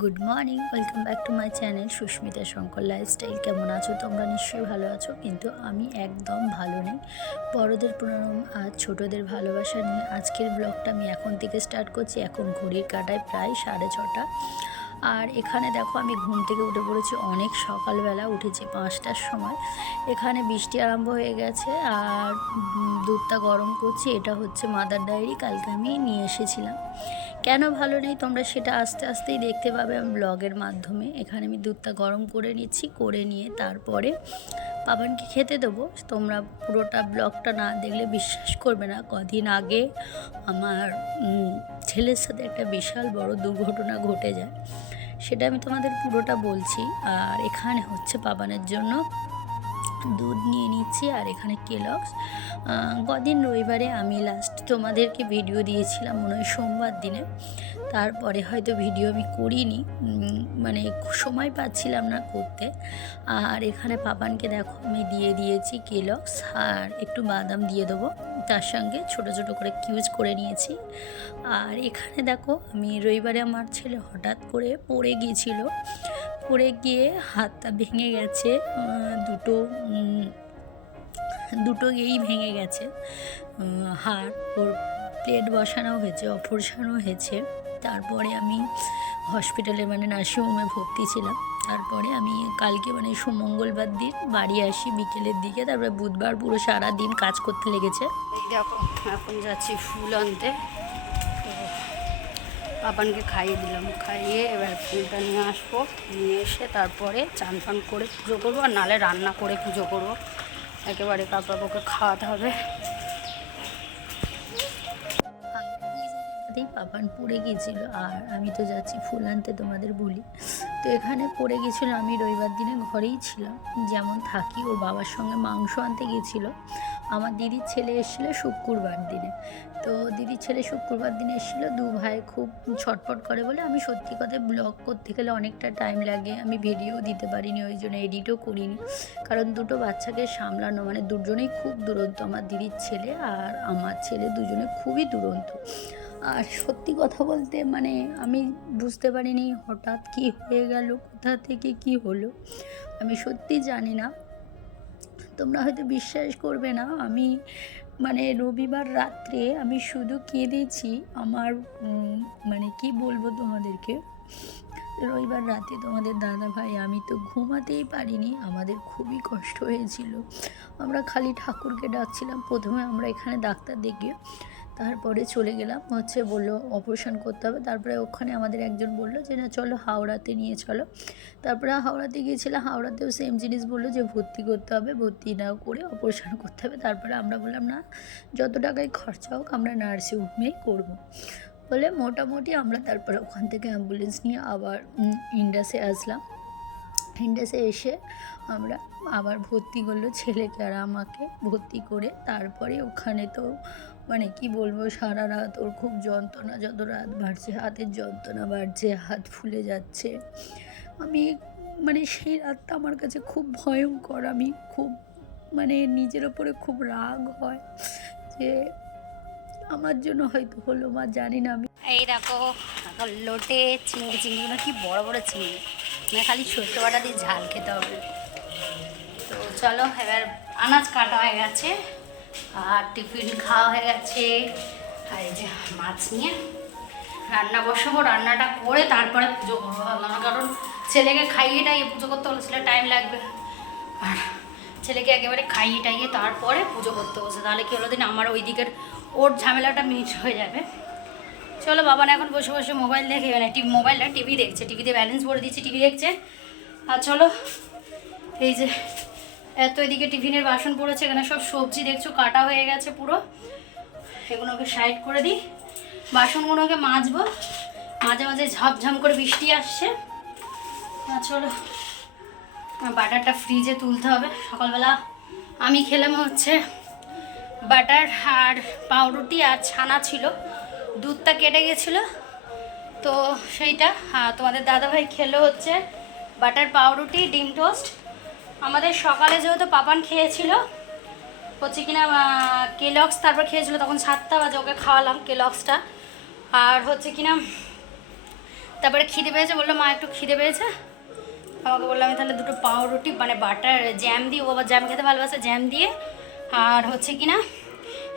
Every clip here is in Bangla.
Good morning, welcome back to my channel Susmita Shankar lifestyle. কেমন আছো তোমরা? নিশ্চয়ই ভালো আছো, কিন্তু আমি একদম ভালো নেই। বড়দের প্রণাম আর ছোটদের ভালোবাসা নিয়ে আজকের ব্লগটা আমি এখন থেকে স্টার্ট করছি। এখন ঘড়ির কাঁটায় প্রায় 6:30। আর এখানে দেখো, আমি ঘুম থেকে উঠে পড়েছি অনেক সকালবেলা, উঠেছি 5টার সময়। এখানে বৃষ্টি আরম্ভ হয়ে গেছে আর দুধটা গরম করছি। এটা হচ্ছে মাদার ডায়েরি, কালকে আমি নিয়ে এসেছিলাম। কেন ভালো নেই তোমরা সেটা আস্তে আস্তেই দেখতে পাবে আমি ব্লগের মাধ্যমে। এখানে আমি দুধটা গরম করে নিচ্ছি, করে নিয়ে তারপরে পাপানকে খেতে দেবো। তোমরা পুরোটা ব্লগটা না দেখলে বিশ্বাস করবে না। কদিন আগে আমার ছেলের সাথে একটা বিশাল বড় দুর্ঘটনা ঘটে যায়, সেটা আমি তোমাদের পুরোটা বলছি। আর এখানে হচ্ছে পাপানের জন্য দুধ নিয়ে নিচ্ছি। আর এখানে কেলগস, কদিন রবিবারে আমি লাস্ট তোমাদেরকে ভিডিও দিয়েছিলাম, মনে হয় সোমবার দিনে। তারপরে হয়তো ভিডিও আমি করিনি, মানে সময় পাচ্ছিলাম না করতে। আর এখানে পাপানকে দেখো আমি দিয়ে দিয়েছি কেলগস, আর একটু বাদাম দিয়ে দেবো, তার সঙ্গে ছোট ছোট করে কিউজ করে নিয়েছি। আর এখানে দেখো, আমি রবিবারে আমার ছেলে হঠাৎ করে পড়ে গিয়েছিল, পড়ে গিয়ে হাতটা ভেঙে গেছে, দুটো গেই ভেঙে গেছে। হাড় ওর প্লেট বসানো হয়েছে, অপারেশনও হয়েছে। তারপরে আমি হসপিটালে মানে নার্সিংহোমে ভর্তি ছিলাম। তারপরে আমি কালকে মানে মঙ্গলবার দিন বাড়ি আসি বিকেলের দিকে। তারপরে বুধবার পুরো সারা দিন কাজ করতে লেগেছে। এই দেখো, এখন যাচ্ছি ফুল আনতে। তো পাপানকে খাইয়ে দিলাম, খাইয়ে এবার ফুলটা নিয়ে আসবো। নিয়ে এসে তারপরে চান ফান করে পুজো করবো, আর নালে রান্না করে পুজো করবো। একেবারে কাপড়কে খাওয়াতে হবে। পাপান পড়ে গিয়েছিল, আর আমি তো যাচ্ছি ফুল আনতে, তোমাদের বলি। তো এখানে পড়ে গিয়েছিল, আমি রবিবার দিনে ঘরেই ছিলাম, যেমন থাকি। ওর বাবার সঙ্গে মাংস আনতে গিয়েছিল। আমার দিদির ছেলে এসেছিলো শুক্রবার দিনে। তো দিদির ছেলে শুক্রবার দিনে এসেছিলো। দু ভাই খুব ছটফট করে বলে আমি সত্যি কথা ব্লগ করতে গেলে অনেকটা টাইম লাগে, আমি ভিডিও দিতে পারিনি, ওই জন্য এডিটও করিনি। কারণ দুটো বাচ্চাকে সামলানো মানে দুজনেই খুব দুরন্ত, আমার দিদির ছেলে আর আমার ছেলে দুজনে খুবই দুরন্ত। আর সত্যি কথা বলতে মানে আমি বুঝতে পারিনি হঠাৎ কি হয়ে গেল, কোথা থেকে কি হলো আমি সত্যি জানি না। তোমরা হয়তো বিশ্বাস করবে না, আমি মানে রবিবার রাত্রে আমি শুধু কেঁদেছি। আমার মানে কি বলবো তোমাদেরকে, রবিবার রাতে তোমাদের দাদা ভাই আমি তো ঘুমাতেই পারিনি, আমাদের খুবই কষ্ট হয়েছিল। আমরা খালি ঠাকুরকে ডাকছিলাম। প্রথমে আমরা এখানে ডাক্তার দেখিয়ে তারপরে চলে গেলাম, বললো অপারেশন করতে হবে। তারপরে ওখানে আমাদের একজন বললো যে না চলো হাওড়াতে নিয়ে চলো। তারপরে হাওড়াতে গিয়েছিলাম, হাওড়াতেও সেম জিনিস বললো যে ভর্তি করতে হবে, ভর্তি না করে অপারেশন করতে হবে। তারপরে আমরা বললাম না, যত টাকায় খরচা হোক আমরা নার্সিংহোমেই করবো বলে মোটামুটি আমরা তারপরে ওখান থেকে অ্যাম্বুলেন্স নিয়ে আবার ইন্ডাসে আসলাম। ইন্ডাসে এসে আমরা আবার ভর্তি করলো ছেলেকে আর আমাকে, ভর্তি করে তারপরে ওখানে তো মানে কি বলবো, সারা রাত ওর খুব যন্ত্রণা, যত রাত বাড়ছে হাতের যন্ত্রণা বাড়ছে, হাত ফুলে যাচ্ছে। আমি মানে সেই রাতটা আমার কাছে খুব ভয়ঙ্কর। আমি খুব মানে নিজের ওপরে খুব রাগ হয় যে আমার জন্য হয়তো হলো, মা জানি না। আমি এই দেখো লোটে চিংড়িগুলো কি বড় বড় চিংড়ি, মানে খালি সর্ষে বাটা দিয়ে ঝাল খেতে হবে। তো চলো, এবার আনাজ কাটা হয়ে গেছে আর টিফিন খাওয়া হয়ে গেছে। আর এই যে মাছ নিয়ে রান্না বসাবো, রান্নাটা করে তারপরে পুজো করবো ভাবলাম, কারণ ছেলেকে খাইয়ে টাইয়ে পুজো করতে হলে ছেলে টাইম লাগবে। আর ছেলেকে একেবারে খাইয়ে টাইয়ে তারপরে পুজো করতে বসে, তাহলে কি হলো দিন আমার ওই দিকের ওর ঝামেলাটা মিট হয়ে যাবে। চলো, বাবা না এখন বসে বসে মোবাইল দেখে, মানে মোবাইলটা টিভি দেখছে, টিভিতে ব্যালেন্স ভরে দিচ্ছি, টিভি দেখছে। আর চলো, এই যে এত এদিকে টিফিনের বাসন পড়েছে, এখানে সব সবজি দেখছো কাটা হয়ে গেছে পুরো, এগুলোকে সাইড করে দিই। বাসনগুলোকে মাজবো, মাঝে মাঝে ঝাপঝাম করে বৃষ্টি আসছে। চলো, বাটারটা ফ্রিজে তুলতে হবে। সকালবেলা আমি খেলাম বাটার আর পাউরুটি আর ছানা ছিল, দুধটা কেটে গেছিলো তো সেইটা। তোমাদের দাদাভাই খেলো বাটার পাউরুটি ডিম টোস্ট। আমাদের সকালে যেহেতু পাপান খেয়েছিল কিনা কেলগস, তারপর খেয়েছিল তখন 7টা বাজে, ওকে খাওয়ালাম কেলগসটা। আর কিনা তারপরে খিদে পেয়েছে, বললো মা একটু খিদে পেয়েছে, আমাকে বললাম আমি তাহলে দুটো পাউরুটি মানে বাটার জ্যাম দিয়ে, ও আবার জ্যাম খেতে ভালোবাসে, জ্যাম দিয়ে আর হচ্ছে কি না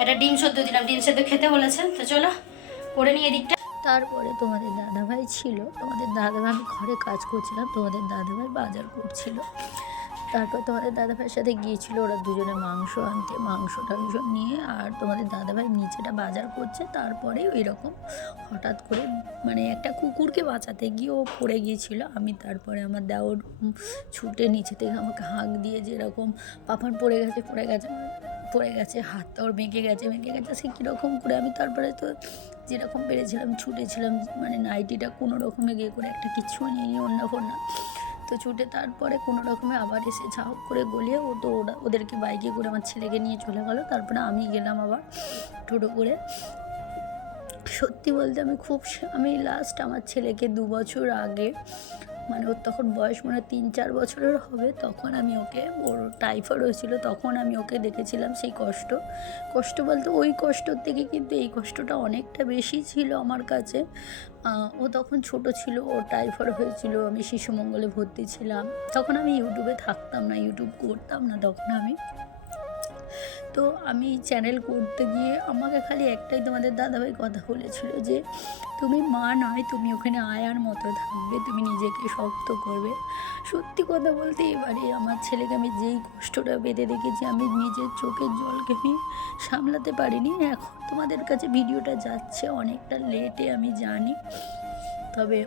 একটা ডিম সেদ্ধ দিলাম, ডিম সেদ্ধ খেতে বলেছে। তো চলো করে নিই এদিকটা। তারপরে তোমাদের দাদাভাই ছিল, তোমাদের দাদাভাই, আমি ঘরে কাজ করছিলাম, তোমাদের দাদাভাই বাজার করছিল। তারপর তোমাদের দাদাভাইয়ের সাথে গিয়েছিল ওরা দুজনে মাংস আনতে, মাংস টাংস নিয়ে, আর তোমাদের দাদাভাই নিচেটা বাজার করছে। তারপরে ওই রকম হঠাৎ করে মানে একটা কুকুরকে বাঁচাতে গিয়ে ও পড়ে গিয়েছিল। আমি তারপরে আমার দেওর ছুটে নিচে থেকে আমাকে হাঁক দিয়ে যেরকম পাপান পড়ে গেছে পড়ে গেছে, হাতটা ওর বেঁকে গেছে সে কীরকম করে, আমি তারপরে তো যেরকম পেরেছিলাম ছুটেছিলাম, মানে নাইটিটা কোনো রকমে গিয়ে করে একটা কিচ্ছু নিয়ে অন্য ফোনা, তো ছুটে তারপরে কোনো রকমে আবার এসে ঝাঁক করে গলিয়ে ও তো ওদেরকে বাইকে করে আমার ছেলেকে নিয়ে চলে গেলো। তারপরে আমি গেলাম আবার টোটো করে। সত্যি বলতে আমি লাস্ট আমার ছেলেকে 2 বছর আগে, মানে ওর তখন বয়স মনে 3-4 বছরের হবে, তখন আমি ওকে, ওর টাইফয়েড হয়েছিল, তখন আমি ওকে দেখেছিলাম। সেই কষ্ট বলতে ওই কষ্টর থেকে কিন্তু এই কষ্টটা অনেকটা বেশি ছিল আমার কাছে। ও তখন ছোট ছিল, ওর টাইফয়েড হয়েছিল, আমি শিশু মঙ্গলে ভর্তি ছিলাম। তখন আমি ইউটিউবে থাকতাম না, ইউটিউব করতাম না তখন তো আমি চ্যানেল করতে গিয়ে আমাকে খালি একটাই তোমাদের দাদাভাই কথা বলেছিল যে তুমি মা নয়, তুমি ওখানে আয়ার মতো থাকবে, তুমি নিজেকে শক্ত করবে। সত্যি কথা বলতে এবারে আমার ছেলেকে আমি যেই কষ্টটা বেঁধে রেখেছি, আমি নিজের চোখের জলকে আমি সামলাতে পারিনি। এখন তোমাদের কাছে ভিডিওটা যাচ্ছে অনেকটা লেটে, আমি জানি, তবে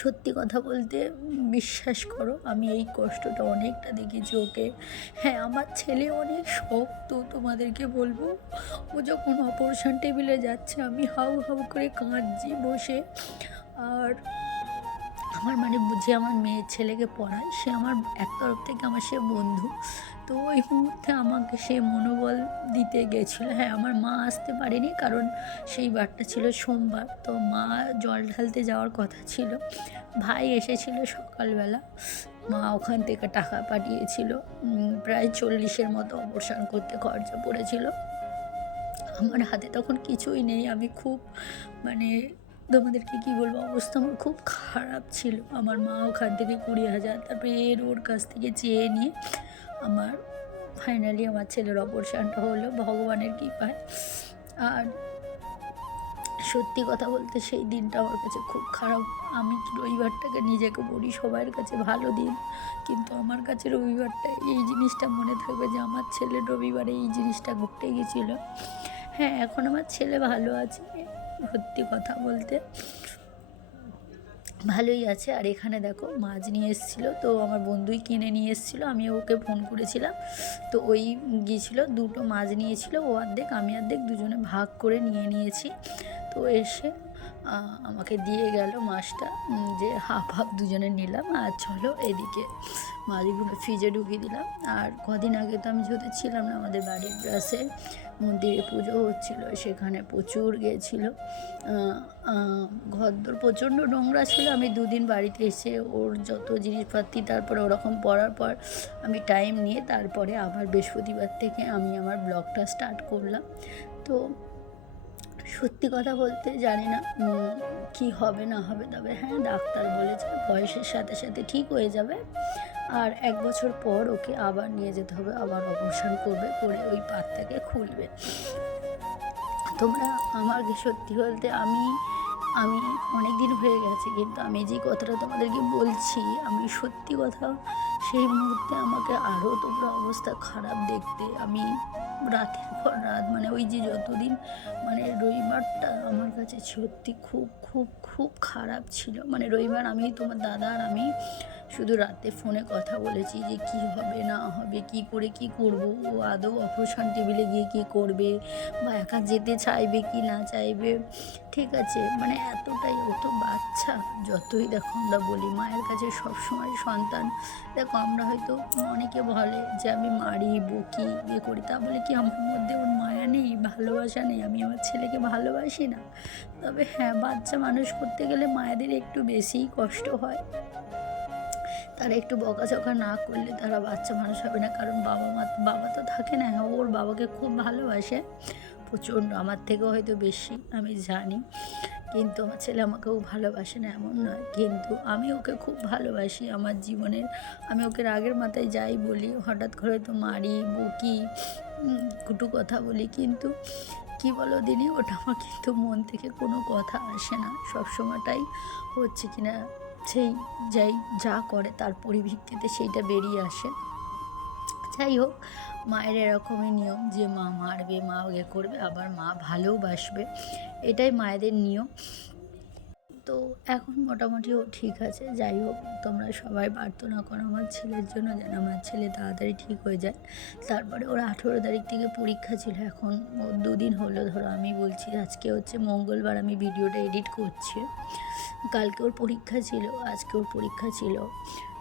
সত্যি কথা বলতে বিশ্বাস করো আমি এই কষ্টটা অনেকটা দেখেছি ওকে। হ্যাঁ, আমার ছেলে অনেক শক্ত, তোমাদেরকে বলবো, ও যখন অপারেশন টেবিলে যাচ্ছে আমি হাউ হাউ করে কাঁদছি বসে। আর আমার মানে যে আমার মেয়ের ছেলেকে পড়ায় সে আমার এক তরফ থেকে আমার সে বন্ধু, তো ওই মুহূর্তে আমাকে সে মনোবল দিতে গেছিলো। হ্যাঁ, আমার মা আসতে পারেনি কারণ সেই বারটা ছিল সোমবার, তো মা জল ঢালতে যাওয়ার কথা ছিল, ভাই এসেছিল সকালবেলা, মা ওখান থেকে টাকা পাঠিয়েছিল, প্রায় 40-এর মতো অপারেশন করতে খরচা পড়েছিল। আমার হাতে তখন কিছুই নেই, আমি খুব মানে তোমাদেরকে কী বলবো, অবস্থা আমার খুব খারাপ ছিল। আমার মা ওখান থেকে 20,000 তারপরে ওর কাছ থেকে চেয়ে নিয়ে আমার ফাইনালি আমার ছেলের অপারেশনটা হলো ভগবানের কৃপায়। আর সত্যি কথা বলতে সেই দিনটা আমার কাছে খুব খারাপ। আমি রবিবারটাকে নিজেকে বলি সবার কাছে ভালো দিন, কিন্তু আমার কাছে রবিবারটা এই জিনিসটা মনে থাকবে যে আমার ছেলের রবিবারে এই জিনিসটা ঘটে গেছিলো। হ্যাঁ, এখন আমার ছেলে ভালো আছে, সত্যি কথা বলতে ভালোই আছে। আর এখানে দেখো মাছ নিয়ে এসেছিলো, তো আমার বন্ধুই কিনে নিয়ে এসেছিলো, আমি ওকে ফোন করেছিলাম, তো ওই গিয়েছিলো, 2টো মাছ নিয়েছিল, ও অর্ধেক আমি অর্ধেক, দুজনে ভাগ করে নিয়েছি। তো এসে আমাকে দিয়ে গেল মাছটা, যে হাফ হাফ দুজনে নিলাম, আর চলো এদিকে মাছগুলো ফ্রিজে ঢুকিয়ে দিলাম। আর কদিন আগে তো আমি যেহেতু ছিলাম না, আমাদের বাড়ির পাশে মন্দিরে পুজো হচ্ছিলো, সেখানে প্রচুর গিয়েছিলো, ঘরদোর প্রচণ্ড নোংরা ছিল। আমি 2 দিন বাড়িতে এসে ওর যত জিনিসপাতি, তারপরে ওরকম পড়ার পর আমি টাইম নিয়ে তারপরে আবার বৃহস্পতিবার থেকে আমি আমার ব্লগটা স্টার্ট করলাম। তো সত্যি কথা বলতে জানি না কি হবে না হবে, তবে হ্যাঁ, ডাক্তার বলেছে বয়সের সাথে সাথে ঠিক হয়ে যাবে, আর 1 বছর পর ওকে আবার নিয়ে যেতে হবে, আবার অপারেশন করবে, করে ওই পাতটাকে খুলবে। তোমরা আমাকে সত্যি বলতে আমি অনেক দিন হয়ে গেছে, কিন্তু আমি যে কথাটা তোমাদেরকে বলছি, আমি সত্যি কথা, সেই মুহূর্তে আমাকে আরও তোমরা অবস্থা খারাপ দেখতে, আমি রাতের পর রাত, মানে ওই যে যতদিন, মানে রবিবারটা আমার কাছে সত্যি খুব খুব খুব খারাপ ছিল। মানে রবিবার আমি, তোমার দাদা আর আমি শুধু রাতে ফোনে কথা বলেছি যে কি হবে না হবে, কি করে কি করব, ও আদৌ অপারেশন টেবিলে গিয়ে কী করবে, বা একা যেতে চাইবে কি না চাইবে, ঠিক আছে, মানে এতটাই, ও তো বাচ্চা। যতই দেখো আমরা বলি মায়ের কাছে সবসময় সন্তান, দেখো আমরা হয়তো অনেকে বলে যে আমি মারি বকি ইয়ে করি, তা বলে কি আমার মধ্যে ওর মায়া নেই, ভালোবাসা নেই, আমি আমার ছেলেকে ভালোবাসি না? তবে হ্যাঁ, বাচ্চা মানুষ করতে গেলে মায়েদের একটু বেশিই কষ্ট হয়, তারা একটু বকাঝকা না করলে তারা বাচ্চা মানুষ হবে না, কারণ বাবা তো থাকে না। হ্যাঁ, ওর বাবাকে খুব ভালোবাসে প্রচণ্ড, আমার থেকেও হয়তো বেশি, আমি জানি, কিন্তু আমার ছেলে আমাকেও ভালোবাসে না এমন নয়, কিন্তু আমি ওকে খুব ভালোবাসি। আমার জীবনের আমি ওকে রাগের মাথায় যাই বলি, হঠাৎ করে তো মারি, বকি, কটু কথা বলি, কিন্তু কী বলো দিনি, ওটা আমার কিন্তু মন থেকে কোনো কথা আসে না। সবসময়টাই হচ্ছে কি না সেই যা করে তার পরিপ্রেক্ষিতে সেইটা বেরিয়ে আসে। যাই হোক, মায়ের এরকমই নিয়ম যে মা মারবে, মা ইয়ে করবে, আবার মা ভালোবাসবে, এটাই মায়েদের নিয়ম। তো এখন মোটামুটি ও ঠিক আছে। যাই হোক, তোমরা সবাই প্রার্থনা করো আমার ছেলের জন্য, যেন আমার ছেলে তাড়াতাড়ি ঠিক হয়ে যায়। তারপরে ওর 18 তারিখ থেকে পরীক্ষা ছিল, এখন ও 2 দিন হলো ধরো, আমি বলছি আজকে হচ্ছে মঙ্গলবার, আমি ভিডিওটা এডিট করছি। কালকে ওর পরীক্ষা ছিল, আজকে ওর পরীক্ষা ছিল।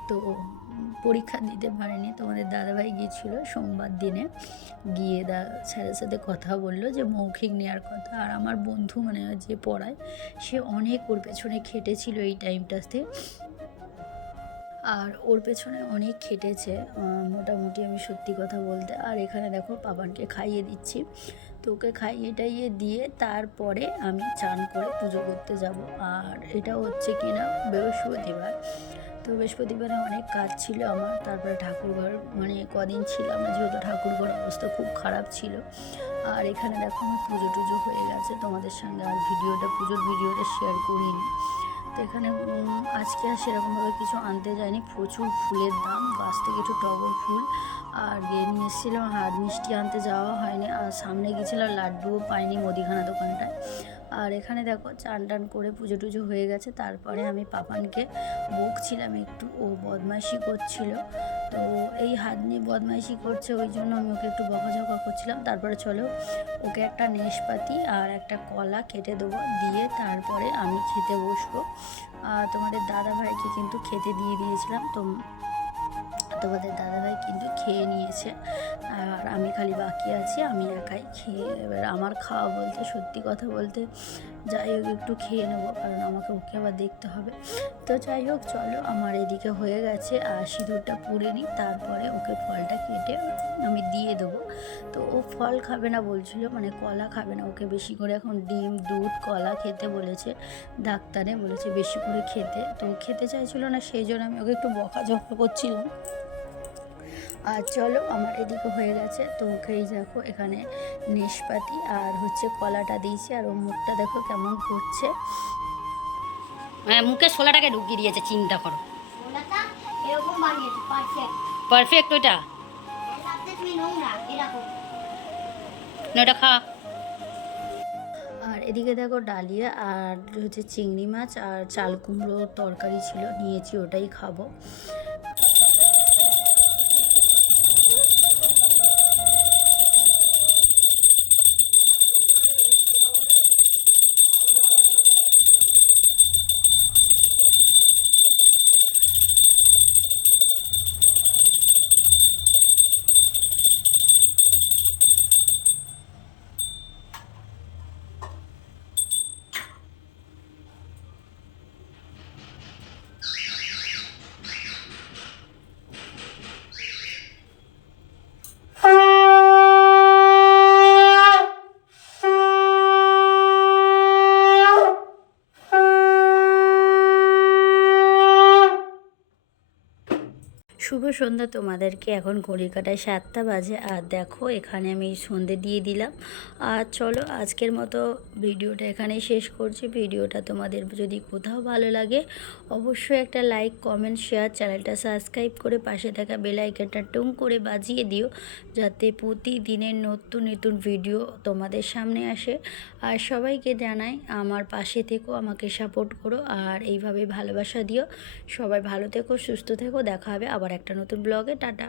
তো পরীক্ষা দিতে পারেনি, তোমাদের দাদাভাই গিয়েছিলো সোমবার দিনে, গিয়ে স্যারের সাথে কথা বললো যে মৌখিক নেওয়ার কথা। আর আমার বন্ধু মানে যে পড়ায়, সে অনেক ওর পেছনে খেটেছিল এই টাইমটাতে, আর ওর পেছনে অনেক খেটেছে মোটামুটি, আমি সত্যি কথা বলতে। আর এখানে দেখো পাপানকে খাইয়ে দিচ্ছি, তো ওকে খাইয়ে টাইয়ে দিয়ে তারপরে আমি চান করে পুজো করতে যাব। আর এটা হচ্ছে কিনা বৃহস্পতিবার, তো বৃহস্পতিবারে অনেক কাজ ছিল আমার। তারপরে ঠাকুরঘর মানে কদিন ছিলাম না, যেহেতু ঠাকুরঘর অবস্থা খুব খারাপ ছিল। আর এখানে দেখো আমার পুজো টুজো হয়ে গেছে, তোমাদের সঙ্গে আর পুজোর ভিডিওটা শেয়ার করিনি। তো এখানে আজকে আর সেরকমভাবে কিছু আনতে যায়নি, প্রচুর ফুলের দাম, গাছ থেকে একটু টগর ফুল আর গিয়ে নিয়ে এসেছিলাম। আর মিষ্টি আনতে যাওয়া হয়নি, আর সামনে গেছিলাম লাড্ডুও পাইনি মুদিখানা দোকানটায়। আর এখানে দেখো চান টান করে পুজো টুজো হয়ে গেছে। তারপরে আমি পাপানকে বকছিলাম একটু, ও বদমাইশি করছিল, তো এই হাত নিয়ে বদমাইশি করছে, ওই জন্য আমি ওকে একটু বকাঝকা করছিলাম। তারপরে চলো ওকে একটা নেশপাতি আর একটা কলা কেটে দেবো, দিয়ে তারপরে আমি খেতে বসবো। তোমাদের দাদাভাইকে কিন্তু খেতে দিয়ে দিয়েছিলাম, তো তোমাদের দাদাভাই কিন্তু খেয়ে নিয়েছে, আর আমি খালি বাকি আছি, আমি একাই খেয়ে। এবার আমার খাওয়া বলতে সত্যি কথা বলতে যাই হোক একটু খেয়ে নেবো, কারণ আমাকে ওকে আবার দেখতে হবে। তো যাই হোক চলো, আমার এদিকে হয়ে গেছে, আর সিঁদুরটা পুড়ে নিই, তারপরে ওকে ফলটা কেটে আমি দিয়ে দেবো। তো ও ফল খাবে না বলছিল, মানে কলা খাবে না, ওকে বেশি করে এখন ডিম, দুধ, কলা খেতে বলেছে, ডাক্তারে বলেছে বেশি করে খেতে। তো খেতে চাইছিল না, সেই জন্য আমি ওকে একটু বকাঝকা করছিলাম। আর চলো, আমার এদিকে হয়ে গেছে, তো ওকেই দেখো এখানে নেশপাতি আর হচ্ছে কলাটা দিয়েছি, আর ওর মুখটা দেখো কেমন করছে, মুখে শোলাটাকে ঢুকিয়ে দিয়েছে, চিন্তা করো। শোলাটা এরকম বানিয়েছে পারফেক্ট। পারফেক্ট ওইটা, রাতে তুমি নোংরা এরকম। না ওটা খা। আর এদিকে দেখো ডালিয়া আর হচ্ছে চিংড়ি মাছ আর চাল কুমড়োর তরকারি ছিল, নিয়েছি, ওটাই খাবো। শুভ সন্ধ্যা তোমাদেরকে, এখন ঘড়ি কাটায় 7টা বাজে, আর দেখো এখানে আমি সন্ধে দিয়ে দিলাম। আর চলো আজকের মতো ভিডিওটা এখানেই শেষ করছি। ভিডিওটা তোমাদের যদি কোথাও ভালো লাগে অবশ্যই একটা লাইক, কমেন্ট, শেয়ার, চ্যানেলটা সাবস্ক্রাইব করে পাশে থাকা বেল আইকনটা টুং করে বাজিয়ে দিও, যাতে প্রতিদিনের নতুন নতুন ভিডিও তোমাদের সামনে আসে। আর সবাইকে জানাই আমার পাশে থেকো, আমাকে সাপোর্ট করো, আর এইভাবে ভালোবাসা দিও। সবাই ভালো থেকো, সুস্থ থেকো, দেখা হবে আবার একটা নতুন ব্লগে। টাটা।